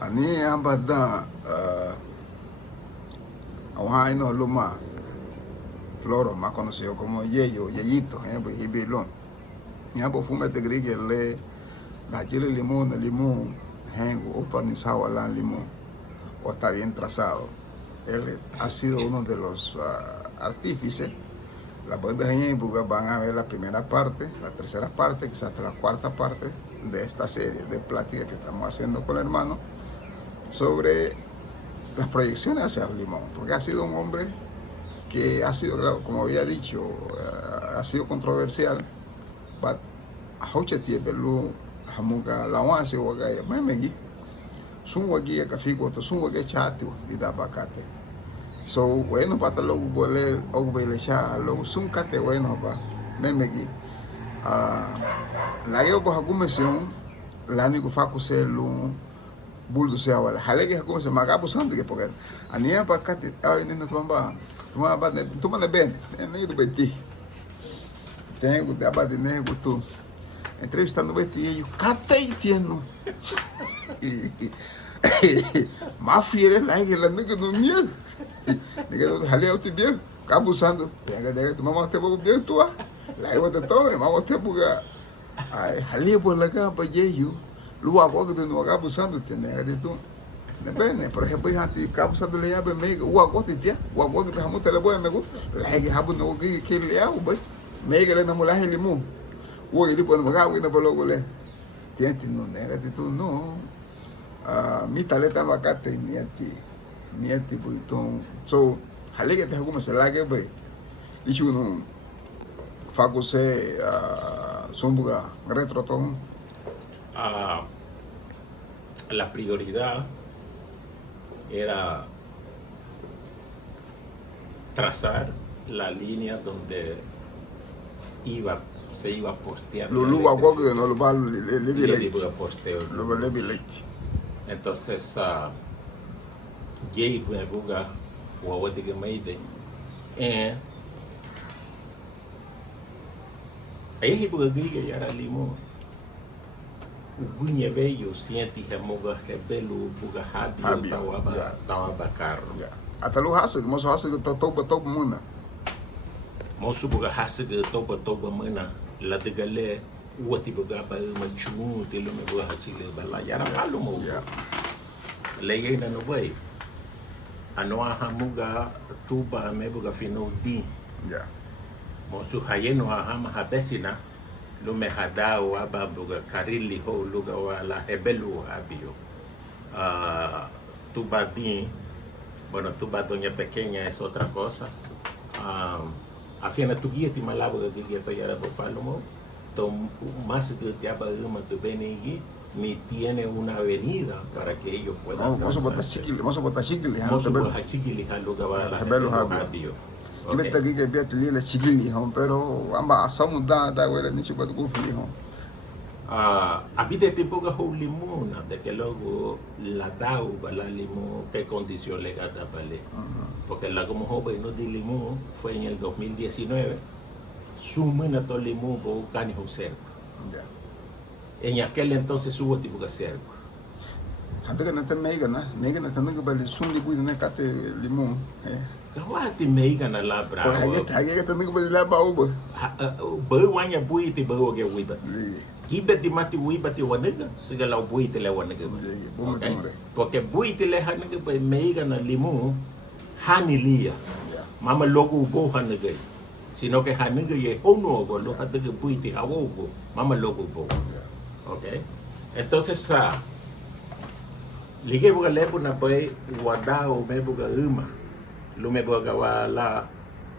Ani ambada awaino luma floro más conocido como yeyo, yeyito, pues hibilón. Y ambos fume te grille le la chile limón, hengo, opa ni sawalan limón, o está bien trazado. Él ha sido uno de los artífices. Las bodas en van a ver la primera parte, la tercera parte, quizás hasta la cuarta parte de esta serie de pláticas que estamos haciendo con el hermano sobre las proyecciones hacia el limón, porque ha sido un hombre que ha sido, claro, como había dicho, ha sido controversial, but haucheti belu hamuga lawansi wagaya memegi sun wagi ya kafiko to sun wagi chati di dabakate. So bueno para lo boler o belesha lo sun kate bueno pa memegi la yo pues acumesion la ni kufaku selu buldo se awala halege hakume se magabu santo que porque ania pa kate ay ni no tuma ne ben ni do beti tengo de abate nego tu entrevistando beti e eu catei tieno más fieles la que la nega no miedo nega do hale auto bien cabusando tenga tomamos te bo bien tu la eu te tome vamos te buga ai hale por la capa yeyo lu agua que no cabusando tenga de tu ne bene por ejemplo ya ti cabusando le yabe mega u agua te tia u agua que te hamu te le boy mego la que habu no que le au boy mega le na mula limu u ele por maga u na polo le tienti no nega de tu no mi taleta makate niati buiton so halege te haguma selage be ichu no fagose sombuga retroton. La prioridad era trazar la línea donde se iba a postear. Lulu agua que no lo va le posteo. Lo va late. Entonces, Jay Buga, what did you make? And aí Buga ya era limão. O bunye veio siente que moga rebelo Buga Habi tava carro. Até lo hasa que moço hasa que toba muna. Moço Buga hasa que toba muna la de galé o tipo gaba machu te lo me Buga hachile bala yara falo mo. Lei na no vai. Anoa hamuga tuba me Buga fino di. Moço hayeno hama habesina lo me hadao aba Buga karili ho luga wala hebelu habio. Tuba di, bueno, tuba doña pequeña es otra cosa. A fiana tu guia ti malabo que guia to yara do falomo, to más que te aba uma tu benigi ni tiene una avenida para que ellos puedan. Vamos a botar chiquili, luga wala hebelu habio. Kita gigi biar telila chigili hon pero amba asamu da wala ni chupa tu kufli hon. Habita tipo que ho limona de que luego la dau bala limón qué condición le gata vale. Porque la como joven no de limón fue en el 2019 sumena todo limón por cani ho cerco. En aquel entonces hubo tipo que cerco. Habita na te mega na también que vale sum libu na kate limón. Kawati meiga na labra. Pues hage también que vale la baoba. Wanya buiti bawa ge wiba. Gibe di mati wiba ti wanega segala buiti le wanega. Porque buiti le hanega ba meiga na limón hanilia. Mama logo go hanega. Sino que hanega ye hono go lo hanega buiti hawogo. Mama logo go. Okay. Entonces lige buga lepo na bai wadao me buga uma. Lo me buga wala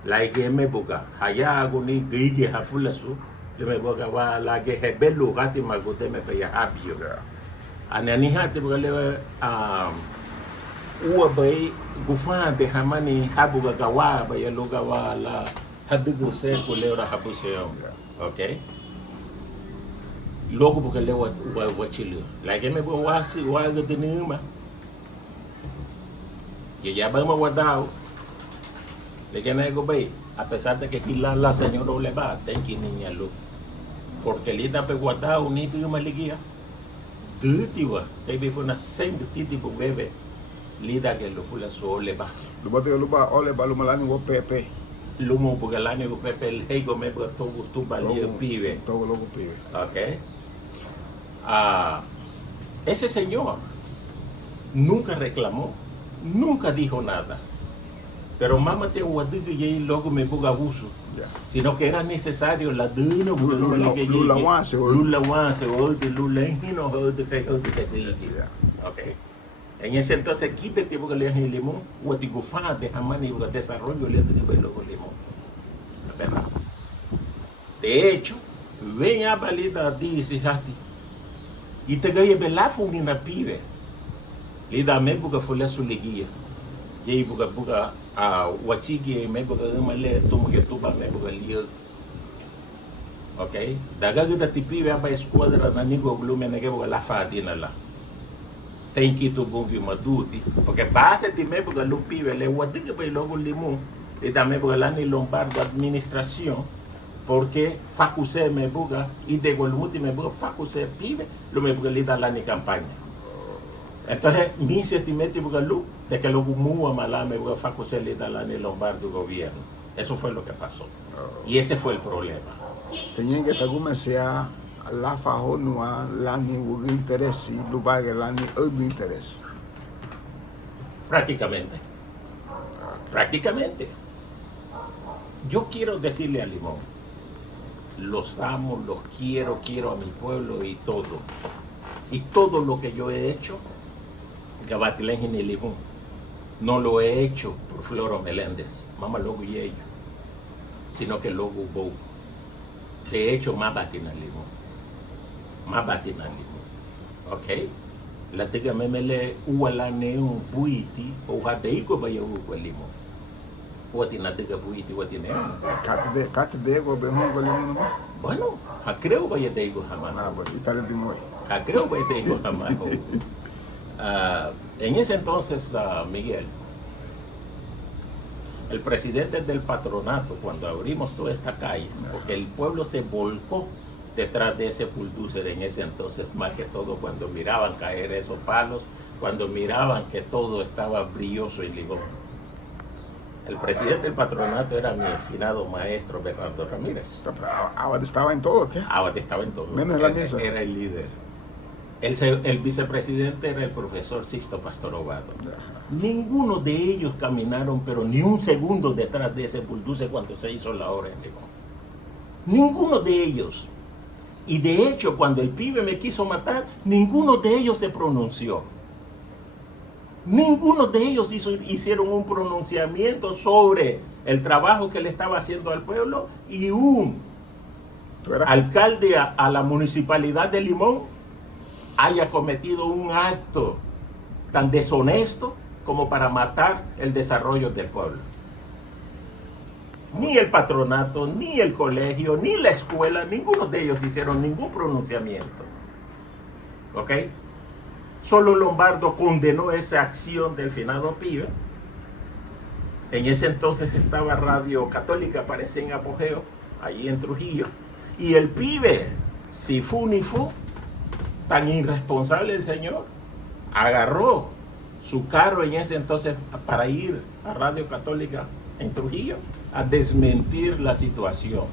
like me buga haya guni gige hafulasu lo me buga wala ge hebelu gati magote me ya habio anani hati buga le uwa bai gufante hamani habuga gawa ba ya loga wala hadugo se ko le ora habuse okay logo buga le wa chilu like me buga wasi wa ga dinuma ya ba ma wadao le que me bay a pesar de que aquí la señora le va ten que niña lo porque lita pe guata uni tu maliguía Dutiwa, baby for na same titi bu bebe. Lida ke lo fula so leba. luba ole ba lumalani wo pepe Lumo bugalani bu pepe el hego me bu togu tuba li pibe. todo loco pibe. Ok. Ese señor nunca reclamó, nunca dijo nada. Pero mamá te guardió y luego me ponga abuso. Ya. Sino que era necesario la duna Lula wanse Ok. En ese entonces equipe tipo que le han limón o te gufan de jamani o desarrollo le de luego limón. ¿Verdad? De hecho, ven a balida dice hati. Y te gaya belafo ni na pibe. Le da me porque fue la su liguilla. Y buka wachigi me buka male tumo que tuba me buka liyo. Okay? Daga kita tipi ba esquadra na nigo blume na buka la fatina la. Thank you to bungi maduti. Porque base ti me buka lupi le wati que pa logo limon. E da me buka la ni Lombardo administración. Porque facuse me buka y de golmuti me buka facuse pibe lo me buka lida la ni campaña. Entonces, mi sentimiento de que lo mua malame voy a facusar en el Lombardo gobierno. Eso fue lo que pasó. Y ese fue el problema. Tenían que estar como sea la fajonua, la ni un interés, y lugar la ni un interés. Prácticamente. Prácticamente. Yo quiero decirle a Limón, los amo, los quiero a mi pueblo y todo. Y todo lo que yo he hecho, Gabatilén y Limón, no lo he hecho por Floro Meléndez, mamá logo y ellos, sino que logo hubo. De hecho, más batina Limón. ¿Ok? La tiga memele uala neun buiti o hadeigo vaya uwa Limón. Wati na tiga buiti wati neun. Kate de go be hon go limon mo. Bueno, creo vaya deigo jamás. Pues Italia de moi. Creo vaya deigo jamás. En ese entonces, Miguel, el presidente del patronato, cuando abrimos toda esta calle, porque el pueblo se volcó detrás de ese bulldozer en ese entonces, más que todo cuando miraban caer esos palos, cuando miraban que todo estaba brilloso y Limón. El presidente del patronato era mi finado maestro Bernardo Ramírez. Ahora estaba en todo, ¿qué? Ahora estaba en todo. Menos en la misa. Era el líder. El vicepresidente era el profesor Sixto Pastor Obado. Ninguno de ellos caminaron, pero ni un segundo detrás de ese bulldozer cuando se hizo la obra en Limón. Ninguno de ellos. Y de hecho, cuando el pibe me quiso matar, ninguno de ellos se pronunció. Ninguno de ellos hicieron un pronunciamiento sobre el trabajo que le estaba haciendo al pueblo y un alcalde a la municipalidad de Limón haya cometido un acto tan deshonesto como para matar el desarrollo del pueblo. Ni el patronato, ni el colegio, ni la escuela, ninguno de ellos hicieron ningún pronunciamiento. ¿Ok? Solo Lombardo condenó esa acción del finado pibe. En ese entonces estaba Radio Católica, parece en apogeo, allí en Trujillo. Y el pibe, si fu ni fu, tan irresponsable el señor, agarró su carro en ese entonces para ir a Radio Católica en Trujillo a desmentir la situación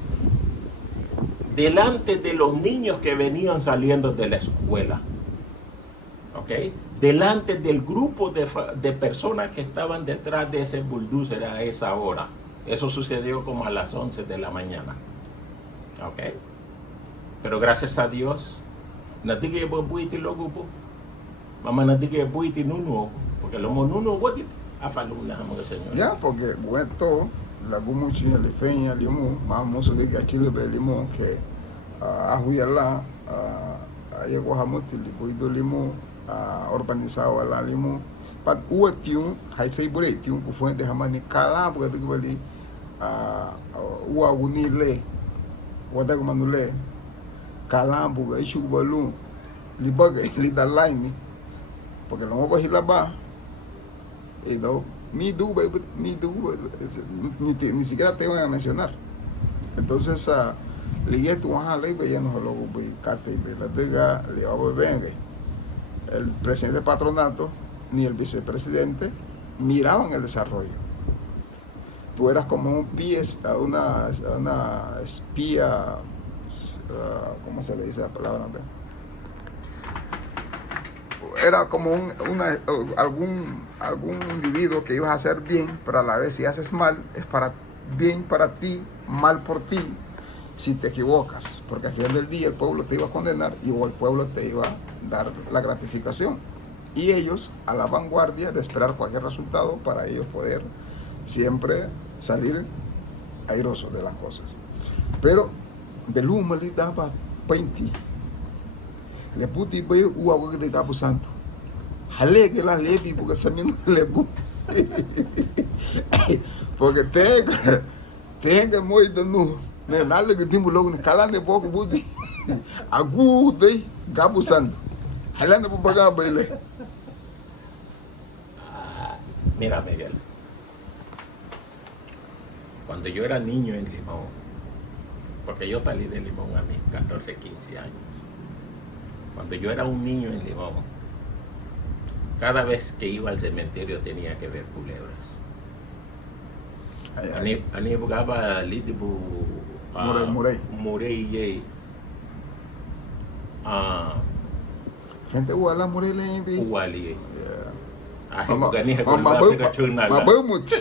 delante de los niños que venían saliendo de la escuela, ¿ok? Delante del grupo de personas que estaban detrás de ese bulldozer a esa hora. Eso sucedió como a las 11 de la mañana, ¿ok? Pero gracias a Dios, nadie que buiti logo po, mamá nadie que buiti nuno, porque lo monuno guati afaluna jamás señor. Ya, porque bueno, la gumuchi le feña limón, vamos a que Chile be limón que ahuya llegó a muti libuido limón, urbanizado la limón, pat uatiun, hay seis buretiun, que fue de jamás ni cala, porque te bali uagunile, wada manule, calambu, ishu balloon, libaga, lida line, porque lo vamos a ir ba, y no, ni siquiera te van a mencionar. Entonces, ligué tu ley, ya no lo voy a cate, la tega, le va a beber. el presidente del patronato ni el vicepresidente miraban el desarrollo. Tú eras como una espía, ¿cómo se le dice la palabra? Era como algún individuo que ibas a hacer bien, pero a la vez si haces mal, es bien para ti, mal por ti, si te equivocas, porque al final del día el pueblo te iba a condenar y o el pueblo te iba a dar la gratificación. Y ellos a la vanguardia de esperar cualquier resultado para ellos poder siempre salir airosos de las cosas. Pero de luma le daba 20. Le puti ve o agua de Cabo Santo. Jale que la levi porque se me le porque tenga muito no nada que timbo logo calando pouco budi agude Cabo Santo. Jalando por pagar baile. Mira, Miguel, cuando yo era niño en Limón, porque yo salí de Limón a mis 14, 15 años, cuando yo era un niño en Limón, cada vez que iba al cementerio tenía que ver culebras. Ani bugaba litibu Murey Gente wala Murey le bi. Uwali. Mabumut.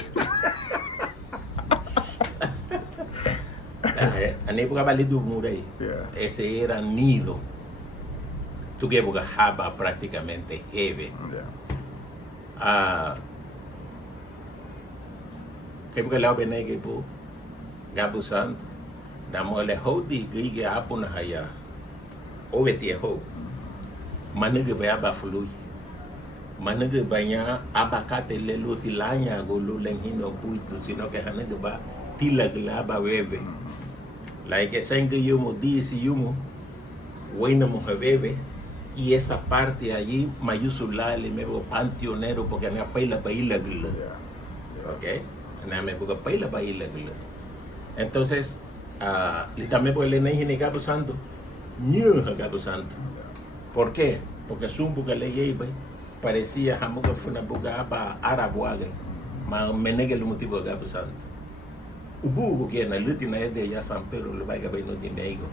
Ani bugaba litibu Murey. Ese era nido. Tu que bugaba prácticamente heavy. Que porque la bene que bu Cabo Santo damo le hodi gige apuna haya o betie ho manege ba ba flui manege banya abakate le lutilanya go lulenhino puito sino que hanege ba tilagla ba weve like senga yumo disi yumo weina muheveve y esa parte allí mayusulale me veo panteonero porque me apaila baila gla. Okay. Me porque paila baila gla. Entonces, también por el energía de Cabo Santo, Cabo Santo. ¿Por qué? Porque Zumbu que le lleva parecía jamás que fue una boca arabuaga, mas menege el motivo de Cabo Santo. Ubu que en la última es de ya San Pedro le va a ver no tiene ego.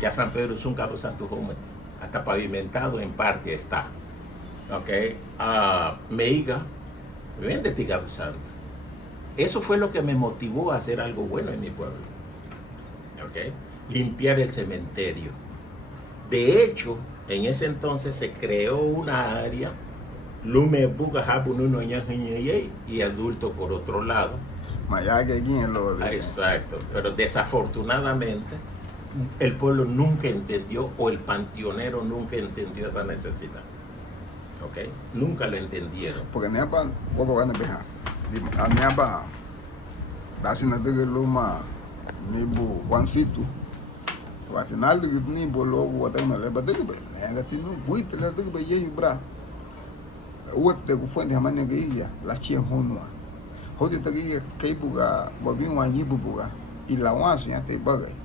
Ya San Pedro es un Cabo Santo home, hasta pavimentado en parte está. Okay. Meiga vende de Cabo Santo. Eso fue lo que me motivó a hacer algo bueno en mi pueblo. ¿Okay? Limpiar el cementerio. De hecho, en ese entonces se creó una área, lume buga y adulto por otro lado. Exacto. Pero desafortunadamente, el pueblo nunca entendió, o el panteonero nunca entendió esa necesidad. ¿Okay? Nunca lo entendieron. Porque ni apa, aniaba dasi na dege luma nibu wansitu wati nalu nibu logo wata na leba dege be nenga tinu buite la dege be yeyu bra uwat de gufundi hamanya geiya la chie honwa hodi tagi kai buga bobin wanyi buga ila wansi ya te bagay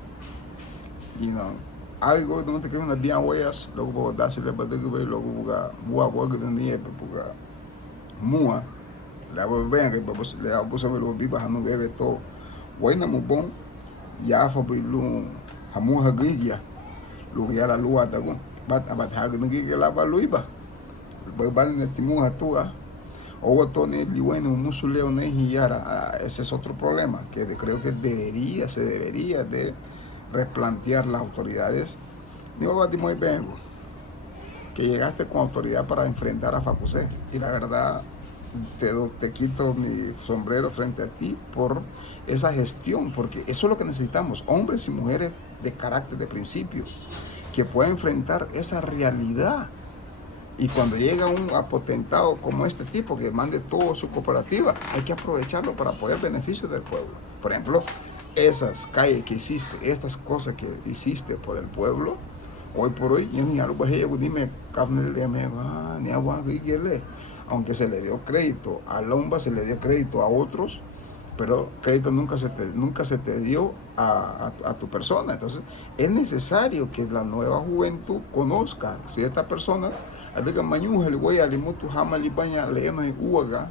algo de monte que una bien huellas logo bo dasi leba dege be logo buga bua boga de niebe buga mua la vean que le abuso de los vivos a no debe todo bueno muy bon ya fue bilu hamu hagiya lu ya la lua ta gun bat hagi la baluiba ban timu hatua o tone liwene musuleo ne yara. Ese es otro problema que creo que se debería de replantear las autoridades. Digo bati muy bien que llegaste con autoridad para enfrentar a Facusé y la verdad te quito mi sombrero frente a ti por esa gestión, porque eso es lo que necesitamos, hombres y mujeres de carácter, de principio, que puedan enfrentar esa realidad. Y cuando llega un apotentado como este tipo que mande toda su cooperativa, hay que aprovecharlo para apoyar beneficios del pueblo. Por ejemplo, esas calles que hiciste, estas cosas que hiciste por el pueblo, hoy por hoy, aunque se le dio crédito a Lomba, se le dio crédito a otros, pero crédito nunca se te dio a tu persona. Entonces es necesario que la nueva juventud conozca ciertas personas a ver que mañuja le voy a limutu jama libaña leeno en uaga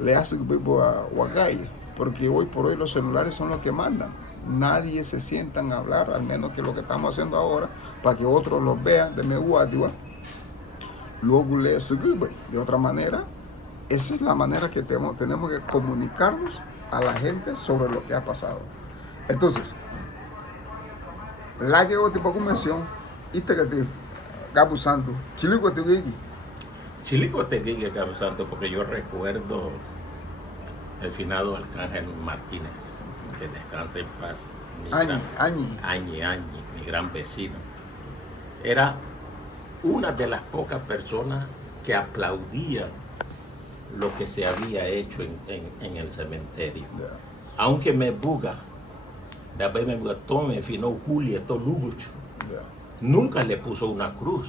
le hace que vivo a Huagaye, porque hoy por hoy los celulares son los que mandan. Nadie se sientan a hablar, al menos que lo que estamos haciendo ahora, para que otros los vean de Meguadiwa. Luego le seguimos. De otra manera, esa es la manera que tenemos que comunicarnos a la gente sobre lo que ha pasado. Entonces, la que tipo convención, este que te Gabu Santo, Chilico te gigi. Chilico te diga, Cabo Santo, porque yo recuerdo el finado Arcángel Martínez, que descanse en paz. Añi, mi gran vecino. Era una de las pocas personas que aplaudía lo que se había hecho en el cementerio. Yeah. Aunque me buga, después me buga, tome, fino Julia, todo lucho. Yeah. Nunca le puso una cruz,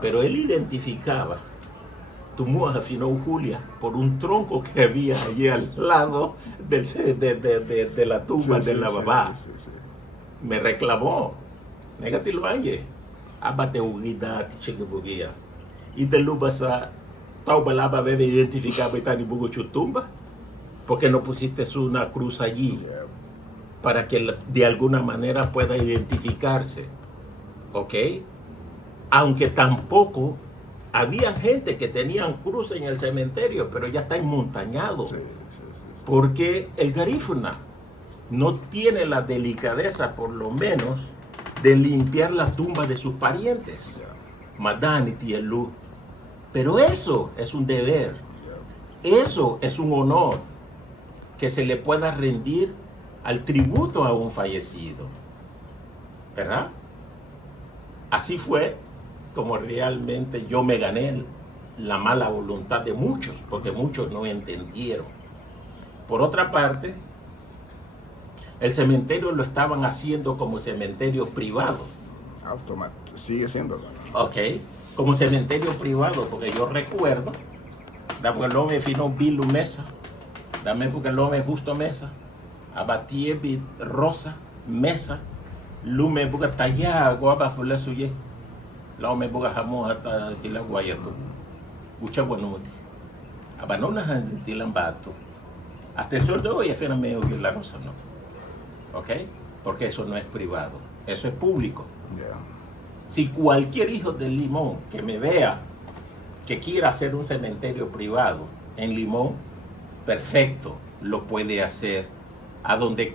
pero él identificaba Tumúa afinó Julia por un tronco que había allí al lado de la tumba de la babá. Sí. Me reclamó. Negatil valle. Abate ugida tiche bugia. Y de lubasa taubalaba bebe identificaba itani bugo chutumba. Porque no pusiste una cruz allí para que de alguna manera pueda identificarse. ¿Ok? Aunque tampoco había gente que tenían cruz en el cementerio, pero ya está enmontañado. Sí. Porque el garífuna no tiene la delicadeza, por lo menos, de limpiar la tumba de sus parientes. Madani Tielú. Pero eso es un deber. Eso es un honor que se le pueda rendir al tributo a un fallecido. ¿Verdad? Así fue como realmente yo me gané la mala voluntad de muchos, porque muchos no entendieron. Por otra parte, el cementerio lo estaban haciendo como cementerio privado. Sigue siéndolo. Ok, como cementerio privado, porque yo recuerdo, porque lo me fino Bilu Mesa, dame porque lo me justo Mesa, abatí Rosa Mesa, lume porque talla guapa fue suye. La me boga jamón hasta la guayato. Ucha buenuti. Abanona tilambato. Hasta el sol de hoy apenas me oye la rosa, ¿no? ¿Ok? Porque eso no es privado, eso es público. Yeah. Si cualquier hijo del Limón que me vea que quiera hacer un cementerio privado en Limón, perfecto, lo puede hacer. A donde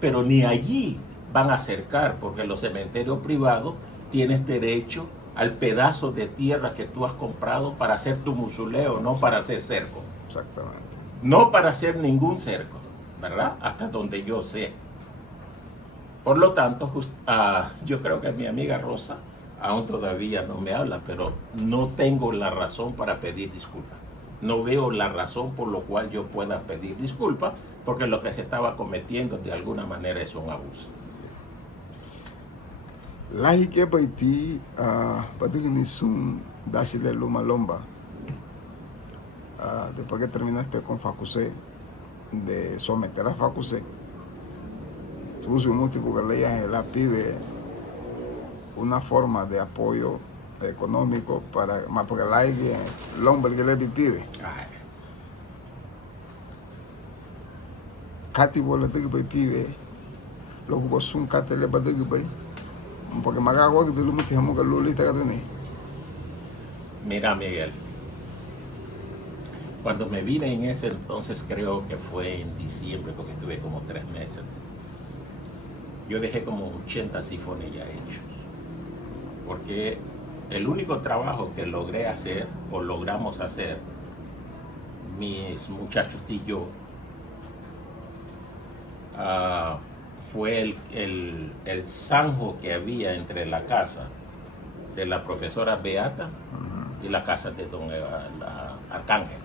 pero ni allí van a acercar, porque los cementerios privados tienes derecho al pedazo de tierra que tú has comprado para hacer tu mausoleo, no para hacer cerco. Exactamente. No para hacer ningún cerco, ¿verdad? Hasta donde yo sé. Por lo tanto, yo creo que mi amiga Rosa aún todavía no me habla, pero no tengo la razón para pedir disculpas. No veo la razón por la cual yo pueda pedir disculpas, porque lo que se estaba cometiendo de alguna manera es un abuso. Lahi que baiti patignisun dasile luma lomba. Después que terminaste con Facusé, de someter a Facusé, puso un motivo que leía la pibe una forma de apoyo económico para más porque la el hombre que le pibe. Kati bola de que pibe, lo que vos un kate le bade que porque me hago que te lo metemos que lo lista que tenés. Mira, Miguel, cuando me vine en ese entonces, creo que fue en diciembre, porque estuve como 3 meses, yo dejé como 80 sifones ya hechos, porque el único trabajo que logré hacer, o logramos hacer, mis muchachos y yo, fue el zanjo que había entre la casa de la profesora Beata y la casa de don Arcángel.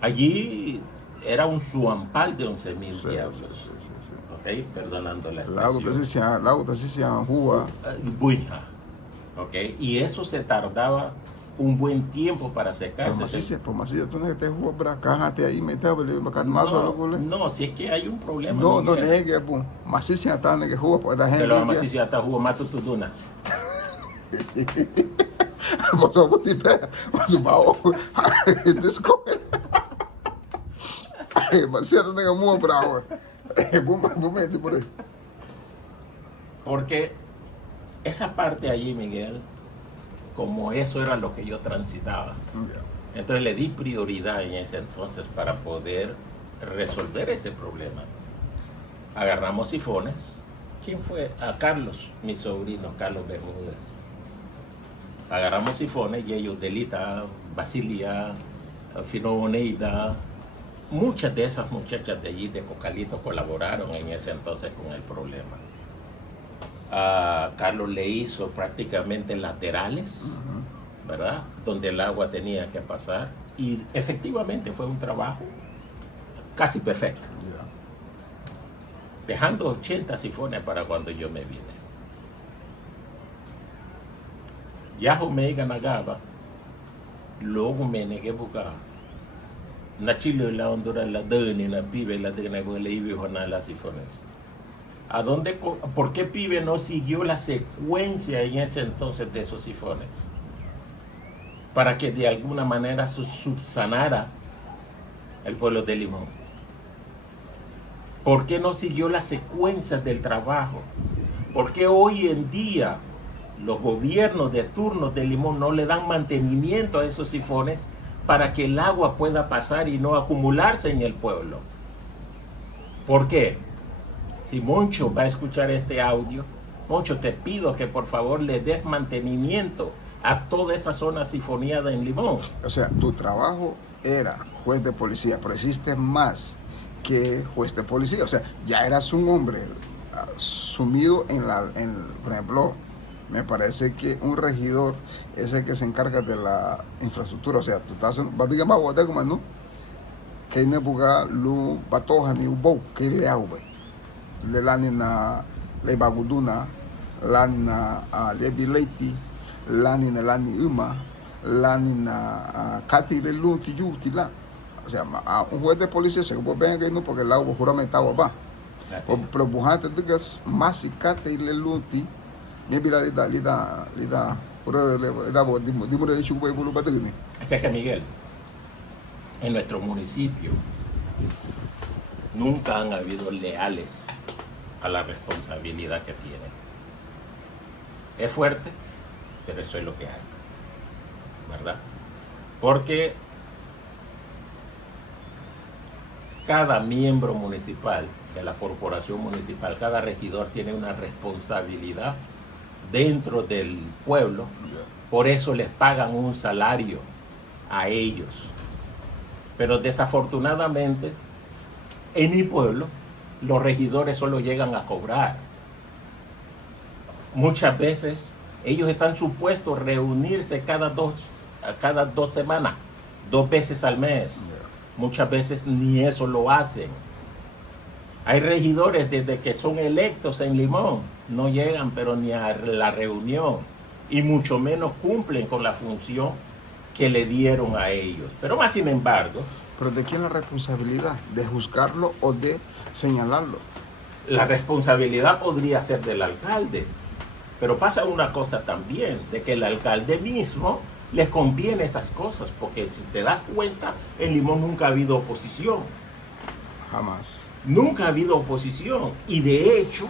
Allí era un suampal de 11,000 diablos. Sí. Ok, perdonando la expresión. La otra sí se llama Juba. Buña. Ok, y eso se tardaba un buen tiempo para secarse. Pues más si tú no te jugas para acá, te ahí metable, no, si es que hay un problema. No, deje que pues, más si se atan que juega pues la gente. Pero más si se ata jugo mato tu duna. vos te pega, vos vas descobre. Mas cierto tenga muy bravo. Vos metes por ahí. Porque esa parte allí, Miguel, como eso era lo que yo transitaba, entonces le di prioridad en ese entonces para poder resolver ese problema. Agarramos sifones. ¿Quién fue? A Carlos, mi sobrino, Carlos Bermúdez. Agarramos sifones y ellos, Delita, Basilia, Finoneida, muchas de esas muchachas de allí, de Cocalito, colaboraron en ese entonces con el problema. Carlos le hizo prácticamente laterales, ¿verdad? Donde el agua tenía que pasar. Y efectivamente fue un trabajo casi perfecto. Dejando 80 sifones para cuando yo me vine. Ya me ganaba, luego me negué a buscar. Na Chile, la Honduras, la Dani, la Pibe, la Dani, la Ibi, las sifones. ¿A dónde, por qué Pibe no siguió la secuencia en ese entonces de esos sifones? Para que de alguna manera subsanara el pueblo de Limón. ¿Por qué no siguió la secuencia del trabajo? ¿Por qué hoy en día los gobiernos de turno de Limón no le dan mantenimiento a esos sifones para que el agua pueda pasar y no acumularse en el pueblo? ¿Por qué? Si Moncho va a escuchar este audio, Moncho, te pido que por favor le des mantenimiento a toda esa zona sifoneada en Limón. O sea, tu trabajo era juez de policía, pero hiciste más que juez de policía. O sea, ya eras un hombre sumido por ejemplo, me parece que un regidor es el que se encarga de la infraestructura. O sea, tú estás haciendo, ¿no? Que no buga lu batoja ni ubo, que le hago, le lanina le baguduna, lanina lebileti, lanina lani uma, lanina kati le lu ti yuti la. O sea, un juez de policía se puede ver que no porque el agua juramentado va. Pero bujante digas más y kate le luti. Así que Miguel, en nuestro municipio nunca han habido leales a la responsabilidad que tienen. Es fuerte, pero eso es lo que hay, ¿verdad? Porque cada miembro municipal de la corporación municipal, cada regidor tiene una responsabilidad dentro del pueblo, por eso les pagan un salario a ellos. Pero desafortunadamente, en mi pueblo, los regidores solo llegan a cobrar. Muchas veces, ellos están supuestos a reunirse cada dos semanas, 2 veces al mes. Muchas veces ni eso lo hacen. Hay regidores desde que son electos en Limón, no llegan pero ni a la reunión y mucho menos cumplen con la función que le dieron a ellos. Pero más sin embargo... ¿Pero de quién la responsabilidad? ¿De juzgarlo o de señalarlo? La responsabilidad podría ser del alcalde, pero pasa una cosa también, de que el alcalde mismo les conviene esas cosas, porque si te das cuenta, en Limón nunca ha habido oposición. Jamás. Nunca ha habido oposición y de hecho,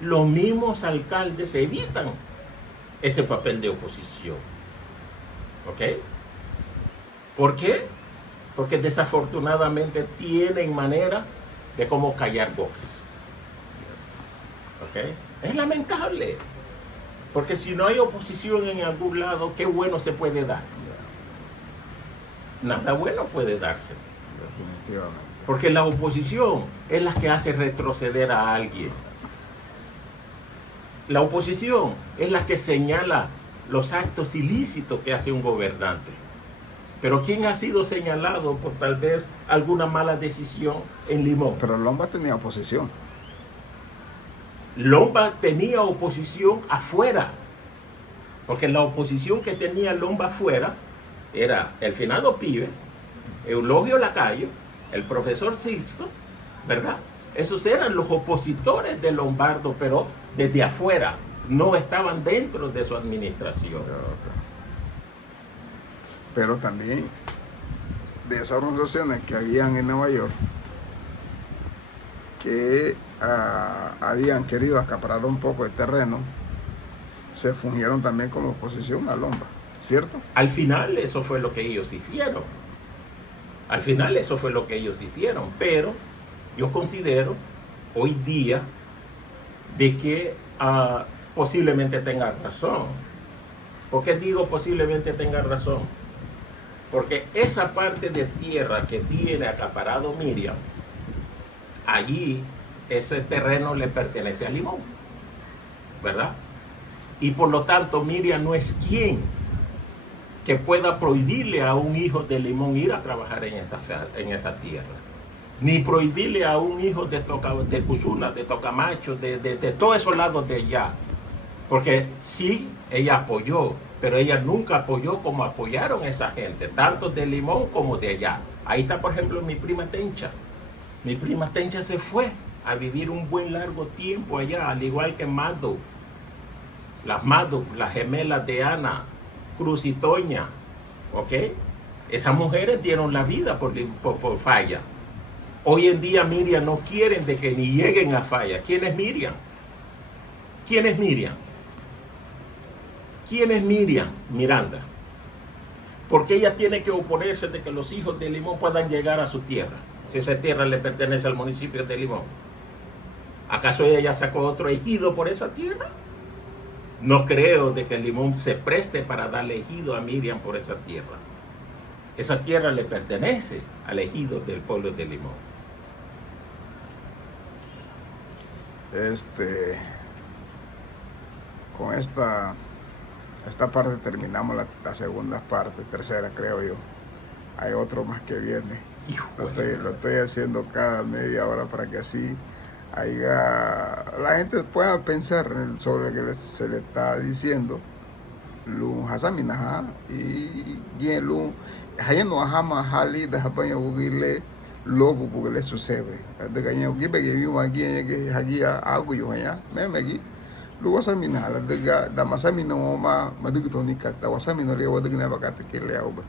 los mismos alcaldes evitan ese papel de oposición. ¿Ok? ¿Por qué? Porque desafortunadamente tienen manera de cómo callar bocas. ¿Ok? Es lamentable. Porque si no hay oposición en algún lado, ¿qué bueno se puede dar? Nada bueno puede darse. Definitivamente. Porque la oposición es la que hace retroceder a alguien. La oposición es la que señala los actos ilícitos que hace un gobernante. Pero ¿quién ha sido señalado por tal vez alguna mala decisión en Limón? Pero Lomba tenía oposición. Lomba tenía oposición afuera. Porque la oposición que tenía Lomba afuera era el finado Pibe, Eulogio Lacayo, el profesor Sixto, ¿verdad? Esos eran los opositores de Lombardo, pero desde afuera. no estaban dentro de su administración. Pero también de esas organizaciones que habían en Nueva York que habían querido acaparar un poco de terreno, se fungieron también como oposición a Lomba, ¿cierto? Al final eso fue lo que ellos hicieron. Al final eso fue lo que ellos hicieron. Pero yo considero hoy día de que posiblemente tengan razón. ¿Por qué digo posiblemente tengan razón? Porque esa parte de tierra que tiene acaparado Miriam, allí ese terreno le pertenece a Limón, ¿verdad? Y por lo tanto Miriam no es quien que pueda prohibirle a un hijo de Limón ir a trabajar en esa tierra, ni prohibirle a un hijo de Cuzuna, de Tocamacho, de todos esos lados de allá, porque sí, ella apoyó, pero ella nunca apoyó como apoyaron a esa gente, tanto de Limón como de allá. Ahí está, por ejemplo, mi prima Tencha. Mi prima Tencha se fue a vivir un buen largo tiempo allá, al igual que Mado. Las gemelas de Ana, Cruz y Toña, ¿ok? Esas mujeres dieron la vida por Falla. Hoy en día Miriam no quieren de que ni lleguen a Falla. ¿Quién es Miriam? ¿Quién es Miriam? ¿Quién es Miriam Miranda? Porque ella tiene que oponerse de que los hijos de Limón puedan llegar a su tierra, si esa tierra le pertenece al municipio de Limón. ¿Acaso ella ya sacó otro ejido por esa tierra? No creo de que Limón se preste para darle ejido a Miriam por esa tierra. Esa tierra le pertenece al ejido del pueblo de Limón. Con esta parte terminamos la segunda parte, tercera creo yo. Hay otro más que viene. Lo estoy haciendo cada media hora para que así la gente pueda pensar sobre lo que se le está diciendo. Lu hasamina y bien lu hayendo hama hali de japanya bugile lobo bugile sucede de ganya gibe ge yu magi ge hagia agu yo ya memegi lu wasamina la de da masamina ma madugi tonika ta wasamina le wadagina bakata kele auba.